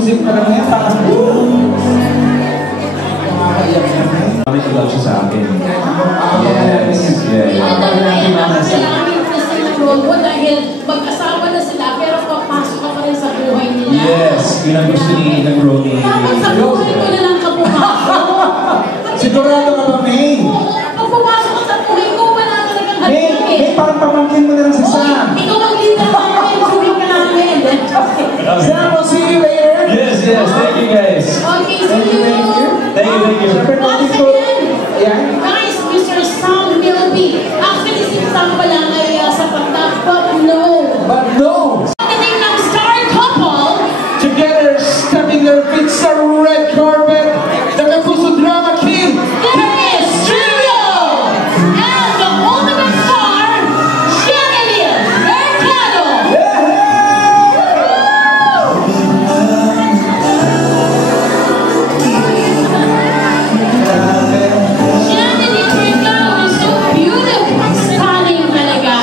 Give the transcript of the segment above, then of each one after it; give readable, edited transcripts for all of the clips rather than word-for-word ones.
music pa naman yan. Parang nakakaiyak naman. Kami ko daw siya sa akin. Yes. Kailangan kasi ng role mo dahil mag-asawa na sila pero papasok ka pa rin sa buhay nila. Yes, yun ang gusto ni ng role ni... Dapat sa buhay mo na lang ka pumasok. Sigurado ka ba, May? Pag pumasok ka sa buhay mo, wala talagang halik eh. May parang pamangkin mo na lang si Sam. Ikaw ang leader namin, suwi ka namin. Sam, we'll see you later. Yes, thank you guys. Okay, see you. Thank you. Once again, Yeah. guys, Mr. Sam Milby. Actually, si Sam pala ay sapat na, but no. But no! Pagdating ng star couple, Together, stepping their feet sa red carpet, the Kapuso Drama King, Dennis Trillo! And the ultimate star, Jeneline Mercado! Jeneline Mercado is so beautiful, stunning talaga.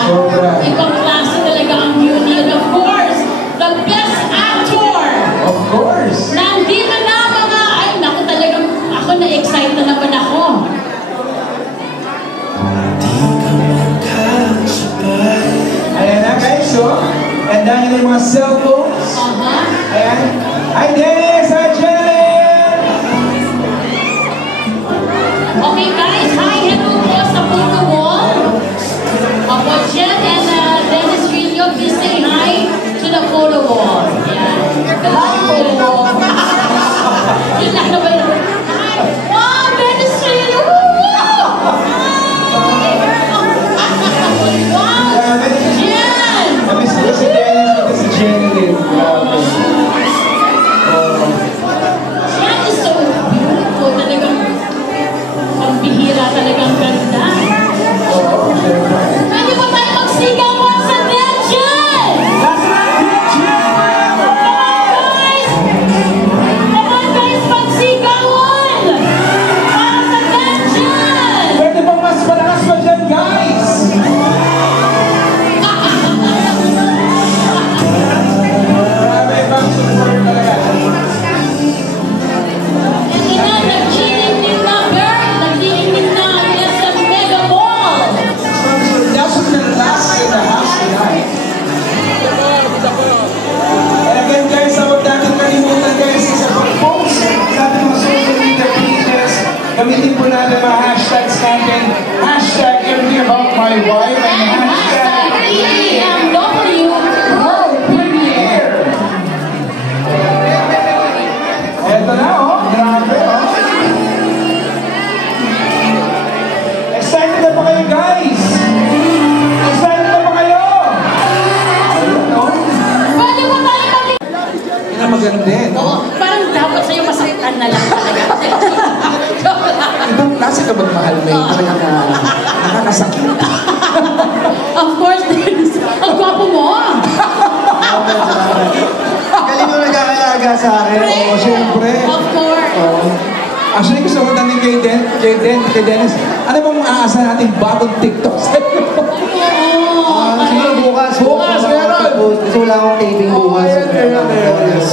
Ibang klase talaga ang beauty. And of course, the best actor! Of course! Nandito na mga, ay naku talagang, ako na-excite na naman ako. Ayan na guys, so, and dahil yung mga cellphones, ayan. Hi Dennis! Hi Jen! Okay guys, hi, hello po sa photo wall. Opo, Jen and Dennis Trillo, please say hi to the photo wall. Yan. Hi, photo wall. Yun lang na ba yun? Hi. Wow, Dennis Trillo! Wow, Jen! Namiss ko si Dennis at si Jeneline. Grabe. Jen is so beautiful. Talagang pambihira, talagang ganda. Oo, syempre. Pwede ba tayo magsigawan sa Jen? Nasa natin, Jen! Come on guys, magsigawan! Para sa Jen! Pwede bang mas malakas pa dyan, guys? Grabe bang super talaga. Hindi na, nag-chilling na, Bert! Nag-chilling na ang SM Mega Mall! That's what can last in the house tonight. And again, guys, huwag natin kalimutan, guys, sa pag-post sa ating mga social media pages. Gamitin po natin mga hashtags natin. Hashtag everything about my wife and hashtag EMW World Premiere. Eto na, oh. Grabe, oh. Excited na ba kayo, guys? Excited na ba kayo? Ayun, oh. Pwede ba tayo kami? Yan ang maganda din. Oo, parang dapat sa'yo masaktan na lang talaga. Ibang klase ka magmahal, May. Kaya nakakasakit. Of course, Dennis. Ang gwapo mo! Galing mo nag-aalaga sa akin. Oo, syempre. Of course. Oo. Actually, gusto ko tanong kay Dennis, ano bang maaasa natin bagong TikTok sa'yo? Oo. Siguro bukas. Bukas, meron. Kasi wala akong taping bukas. Yes.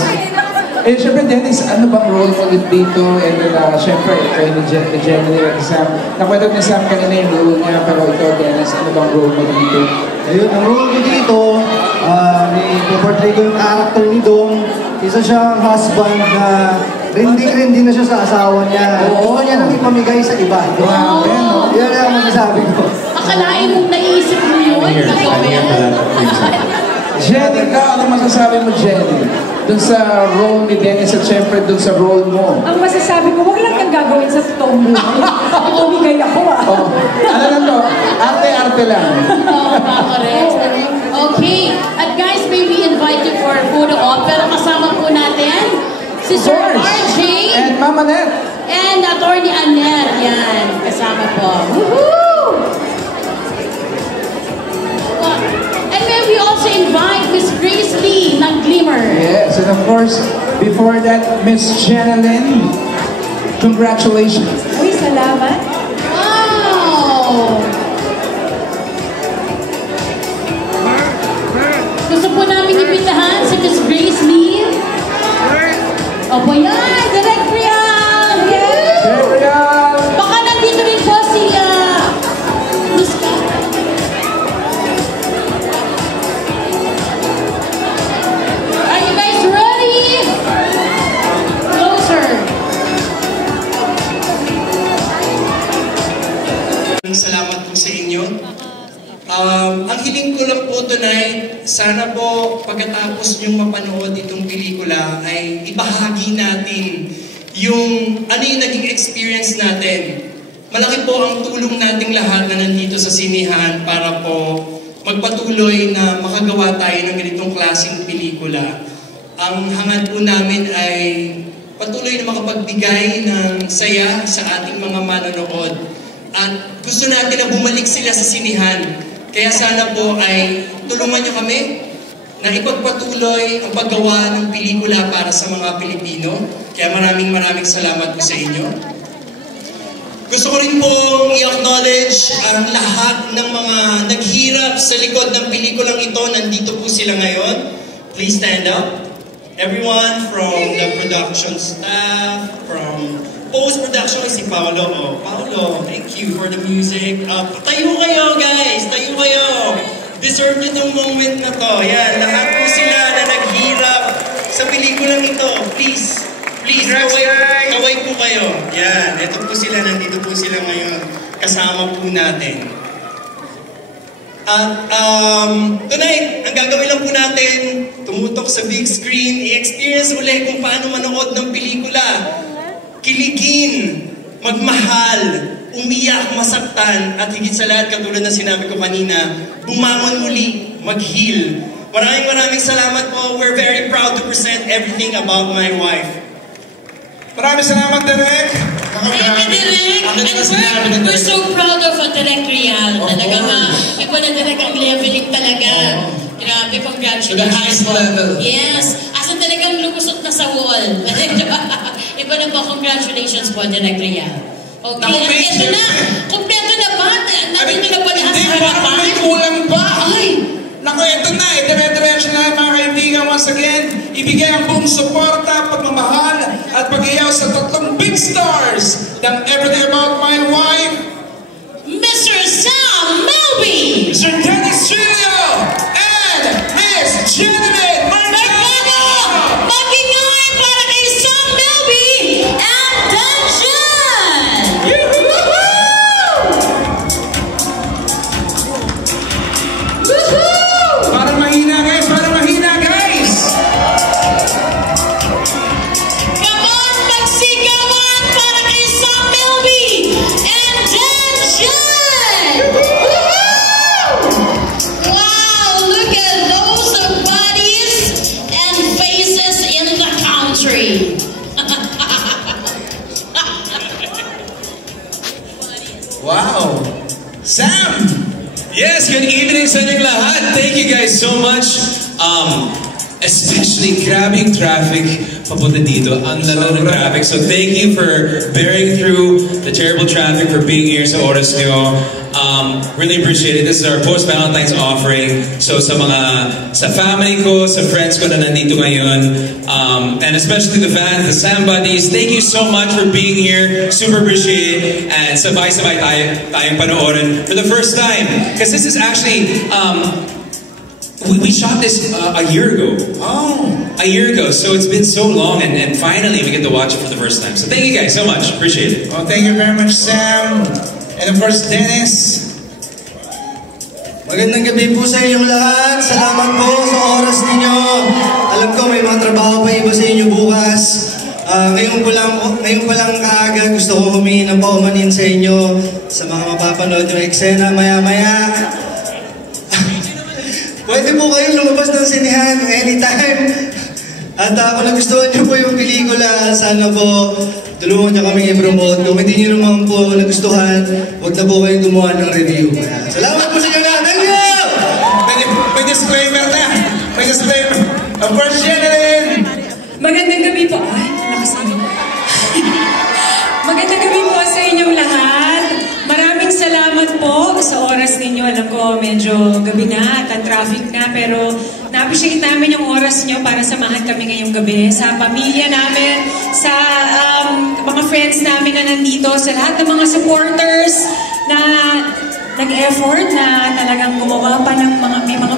Eh, syempre, Dennis, ano bang role mo ulit dito? And then, syempre, kayo ni Jeneline at Sam. Nakwento ni Sam kanina yung role niya, pero ikaw, Dennis, ano bang role mo dito? Ayun, ang role ko dito, i-portray ko yung character ni Dong. Isa siyang husband na rinding-rindi na siya sa asawa niya. Oo. Gusto niya nang ipamigay sa iba. Grabe, no? Yan ang masasabi ko. Akalain mong naisip mo yun, gagawin. Jenny ka, ano masasabi mo, Jenny? Doon sa role ni Dennis at syempre doon sa role mo. Ang masasabi ko, wag lang kang gagawin sa totoong buhay. Tumigay ako Oh, ano na to? Arte-arte lang. Oo, correct. Okay. At guys, may we invite you for a photo op. Pero kasama po natin si Sir RJ And Mama Net. and Attorney Annette. Yan, kasama po. Woohoo! And may we also invite Miss Grace Lee ng Glimmer. Yes, and of course, before that, Miss Jeneline. Congratulations. Uy, salamat. Wow! Gusto po namin ibitahan si Miss Grace Lee. Opo yan, Direct Real! Direct Real! Baka nandito rin po si Miss Kat. Are you guys ready? Closer. Salamat po sa inyo. Ang hiling ko lang po tonight, sana po pagkatapos niyong mapanood itong pelikula ay ibahagi natin yung ano yung naging experience natin. Malaki po ang tulong nating lahat na nandito sa sinihan para po magpatuloy na makagawa tayo ng ganitong klaseng pelikula. Ang hangad po namin ay patuloy na makapagbigay ng saya sa ating mga manonood. At gusto natin na bumalik sila sa sinihan. Kaya sana po ay tulungan niyo kami na ipagpatuloy ang paggawa ng pelikula para sa mga Pilipino. Kaya maraming salamat po sa inyo. Gusto ko rin pong i-acknowledge ang lahat ng mga naghirap sa likod ng pelikulang ito. Nandito po sila ngayon. Please stand up. Everyone from the production staff, from post-production, si Paolo. Oh, Paolo, thank you for the music. Tayo kayo, guys! Tayo kayo! Deserve nyo itong moment na to. Yan, lahat po sila na naghirap sa pelikulang ito. Please, kaway po kayo. Yan, ito po sila, nandito po sila ngayon. Kasama po natin. At tonight, ang gagawin lang po natin, tumutok sa big screen, i-experience ulit kung paano manood ng pelikula. Kiligin, magmahal, umiyak, masaktan, at higit sa lahat, katulad na sinabi ko kanina, bumangon muli, mag-heal. Maraming salamat po. We're very proud to present everything about my wife. Maraming salamat, Direk! Thank you, Direk! And we're so proud of Direk Real. Talagang iba na Direk ang leveling talaga. Grabe, congratulations. To the highest level. Yes. Asa talagang lumusot na sa wall. Iba na po, congratulations po, Direk Real. Okay, ito na. Kompleto na ba? Nandito na ba lahat sa harapan? Parang may kulang pa. Ay! Naku, ito na. Dire-diretso na mga kaibigan. Once again, ibigay ang buong suporta, pagmamahal, at pag-iyaw sa tatlong big stars ng Everything About My Wife, Mr. Sam Melby! Mr. Dennis Trillo, and Miss Jennifer Marcano! Pag-ingay para kay Sam Melby and Danshan! Woohoo! Parang mahina, guys! Parang mahina, guys! Come on, magsigawan para kay Sam Melby and Danshan! Wow, look at those bodies and faces in the country. Wow! Sam! Yes, good evening sa inyong lahat. Thank you guys so much. Especially grabbing traffic papunta dito. Ang lalo ng traffic. So thank you for bearing through the terrible traffic, for being here sa oras nyo. Really appreciate it. This is our post-Valentine's offering. So sa family ko, sa friends ko na nandito ngayon, and especially the fans, the Sam buddies, thank you so much for being here. Super appreciate it. And sabay-sabay tayong panoorin for the first time. Because this is actually, we shot this a year ago. Oh! A year ago, so it's been so long, and finally we get to watch it for the first time. So thank you guys so much. Appreciate it. Oh, thank you very much, Sam. And of course, Dennis. Magandang gabi po sa inyong lahat. Salamat po sa oras ninyo. Alam ko may mga trabaho pa iba sa inyo bukas. Ngayon ko lang kaagad gusto ko humingi ng paumanin sa inyo sa mga mapapanood yung eksena maya-maya. Pwede po kayong lumabas ng sinihan anytime. At kung nagustuhan niyo po yung pelikula, sana po tulungan niyo kami i-promote. Kung hindi niyo naman po nagustuhan, huwag na po kayong gumawa ng review. Salamat po sa inyo lahat. Thank you! May disclaimer na. May disclaimer. Of course, Jennifer. Magandang gabi po. Ay, lakas namin. Magandang gabi po sa inyong lahat. Maraming salamat po sa oras ninyo. Alam ko, medyo gabi na at ang traffic na, pero Na-appreciate namin yung oras nyo para samahan kami ngayong gabi. Sa pamilya namin, sa mga friends namin na nandito, sa lahat ng mga supporters na nag-effort na talagang gumawa pa ng may mga